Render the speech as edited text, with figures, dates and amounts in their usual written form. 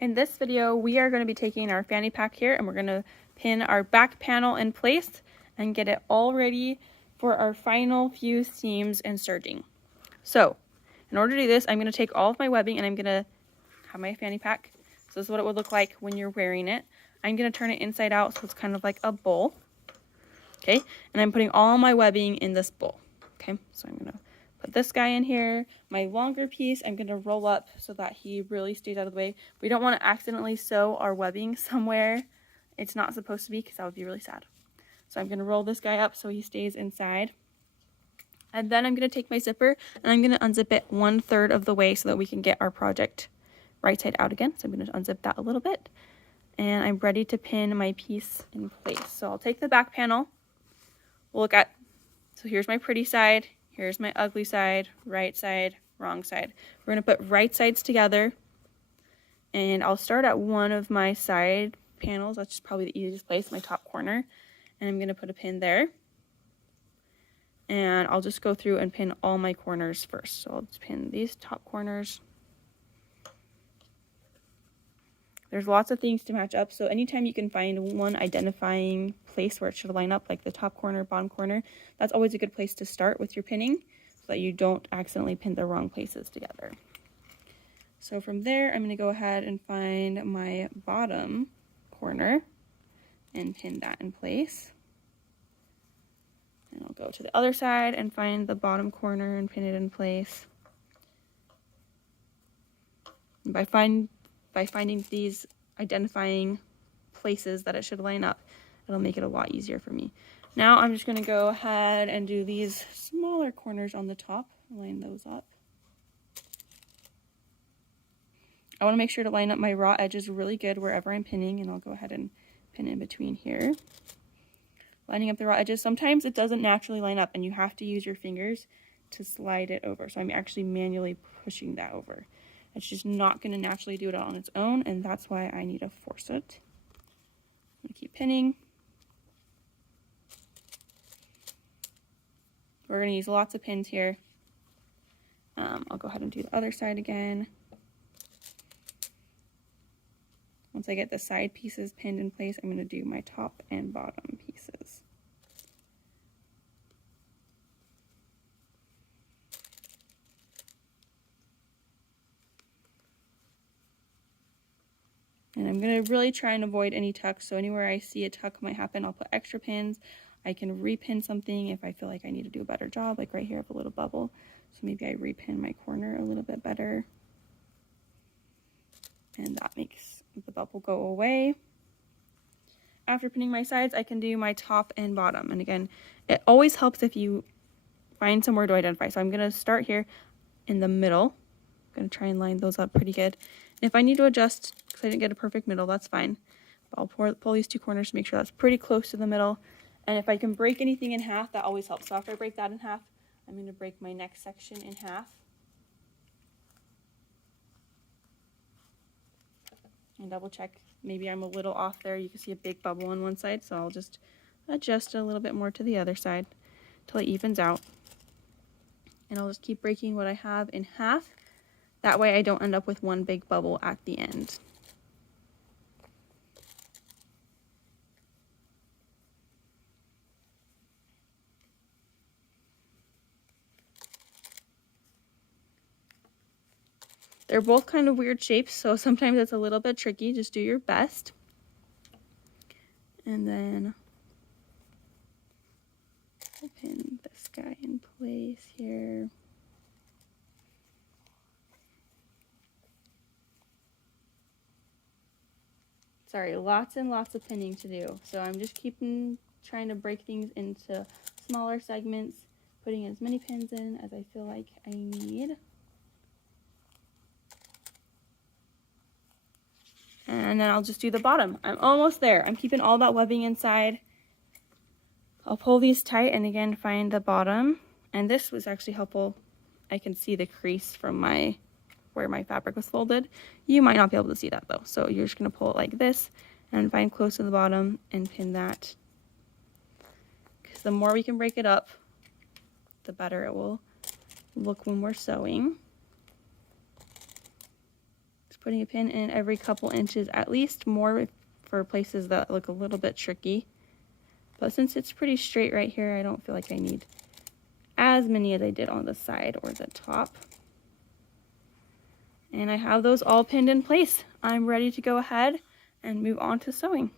In this video, we are going to be taking our fanny pack here and we're going to pin our back panel in place and get it all ready for our final few seams and serging. So, in order to do this, I'm going to take all of my webbing and I'm going to have my fanny pack. So this is what it would look like when you're wearing it. I'm going to turn it inside out so it's kind of like a bowl. Okay, and I'm putting all my webbing in this bowl. Okay, so I'm going to put this guy in here. My longer piece, I'm going to roll up so that he really stays out of the way. We don't want to accidentally sew our webbing somewhere it's not supposed to be, because that would be really sad. So I'm going to roll this guy up so he stays inside. And then I'm going to take my zipper and I'm going to unzip it 1/3 of the way so that we can get our project right side out again. So I'm going to unzip that a little bit. And I'm ready to pin my piece in place. So I'll take the back panel. We'll look at, so here's my pretty side. Here's my ugly side, right side, wrong side. We're going to put right sides together. And I'll start at one of my side panels. That's just probably the easiest place, my top corner. And I'm going to put a pin there. And I'll just go through and pin all my corners first. So I'll just pin these top corners. There's lots of things to match up. So anytime you can find one identifying place where it should line up, like the top corner, bottom corner, that's always a good place to start with your pinning so that you don't accidentally pin the wrong places together. So from there, I'm going to go ahead and find my bottom corner and pin that in place. And I'll go to the other side and find the bottom corner and pin it in place. And by finding these identifying places that it should line up, it'll make it a lot easier for me. Now I'm just going to go ahead and do these smaller corners on the top, line those up. I want to make sure to line up my raw edges really good wherever I'm pinning, and I'll go ahead and pin in between here. Lining up the raw edges, sometimes it doesn't naturally line up and you have to use your fingers to slide it over. So I'm actually manually pushing that over. It's just not going to naturally do it on its own, and that's why I need to force it. I'm going to keep pinning. We're going to use lots of pins here. I'll go ahead and do the other side again. Once I get the side pieces pinned in place, I'm going to do my top and bottom pieces. And I'm going to really try and avoid any tucks. So anywhere I see a tuck might happen, I'll put extra pins. I can repin something if I feel like I need to do a better job. Like right here, I have a little bubble. So maybe I repin my corner a little bit better. And that makes the bubble go away. After pinning my sides, I can do my top and bottom. And again, it always helps if you find somewhere to identify. So I'm going to start here in the middle. I'm going to try and line those up pretty good. And if I need to adjust, because I didn't get a perfect middle, that's fine. But I'll pull these two corners to make sure that's pretty close to the middle. And if I can break anything in half, that always helps. So after I break that in half, I'm going to break my next section in half. And double check, maybe I'm a little off there. You can see a big bubble on one side, so I'll just adjust it a little bit more to the other side until it evens out. And I'll just keep breaking what I have in half. That way I don't end up with one big bubble at the end. They're both kind of weird shapes, so sometimes it's a little bit tricky. Just do your best. And then I'll pin this guy in place here. Sorry, lots and lots of pinning to do. So I'm just trying to break things into smaller segments, putting as many pins in as I feel like I need. And then I'll just do the bottom. I'm almost there. I'm keeping all that webbing inside. I'll pull these tight and again find the bottom. And this was actually helpful. I can see the crease from where my fabric was folded. You might not be able to see that though. So you're just going to pull it like this and find close to the bottom and pin that. Because the more we can break it up, the better it will look when we're sewing. Just putting a pin in every couple inches at least, more for places that look a little bit tricky. But since it's pretty straight right here, I don't feel like I need as many as I did on the side or the top. And I have those all pinned in place. I'm ready to go ahead and move on to sewing.